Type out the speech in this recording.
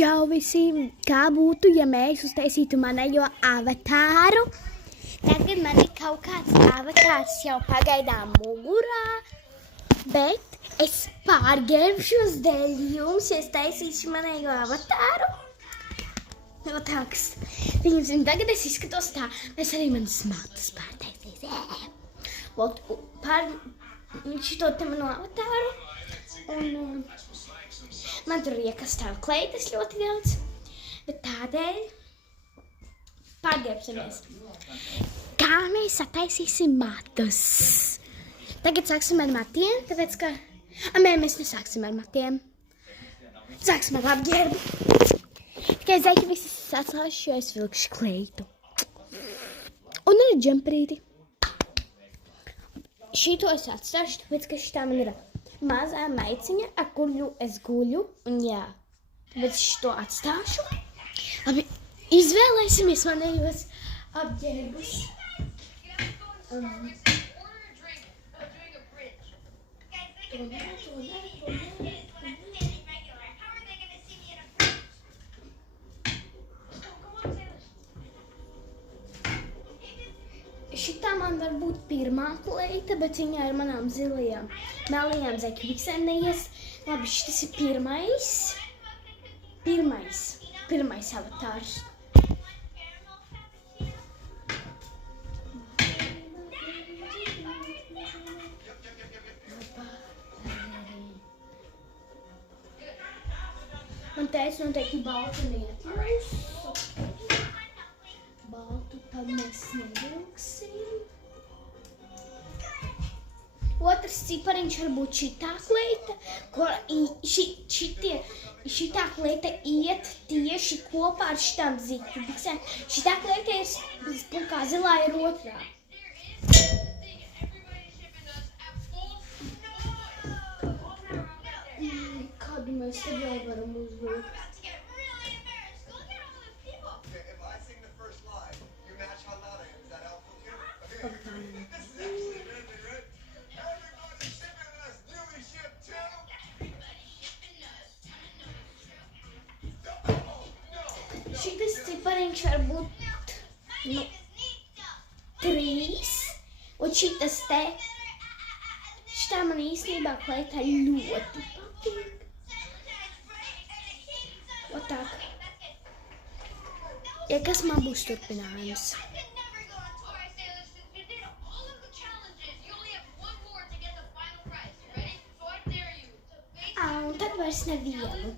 Čau visiem! Kā būtu, ja mēs uztaisītu manējo avatāru? Tagad man ir kaut kāds avatārs jau pagaidām mugurā, bet es pārģērbšos dēļ jums, ja es taisīšu manējo avatāru. No tāks. Viņam tagad es izskatos tā, mēs arī manas matus pārtaisīsim. Šito te manu avatāru. Un man tur iekastāv kleitas ļoti daudz, bet tādēļ pārģērbsimies. Kā mēs sataisīsim matus? Tagad sāksim ar matiem, tāpēc ka... mēs nesāksim ar matiem. Sāksim ar apģērbu. Tikai zeķi visi sacāšu, jo es vilkšu kleitu. Un arī džemperīti. Šito es atstāšu, tāpēc ka šitā man ir mazā maiciņa, ar kuru es guļu, un jā, tāpēc šito atstāšu. Labi, izvēlēsimies manējos apģērbus. Šitā man var būt pirmā kleita, bet viņā ar manām zilajām melnajām zeķu biksēm neies. Labi, šitas ir pirmais avatārs. Man teica noteikti baltu neatļaus. Baltu tad mēs nevilksim. Otrs cipariņš var būt šitā kleita, šitā kleita iet tieši kopā ar šitām ziķu biksēm. Šitā kleita ir punkā, zilā ir otrā. Kādu mēs tad vēl varam uzvilkt? Šitas cipariņš var būt 3, un šitas te, šitā man īstenībā kleitā ļoti patīk. Otāk. Ja kas man būs turpinājums? Un tad vairs nevienu.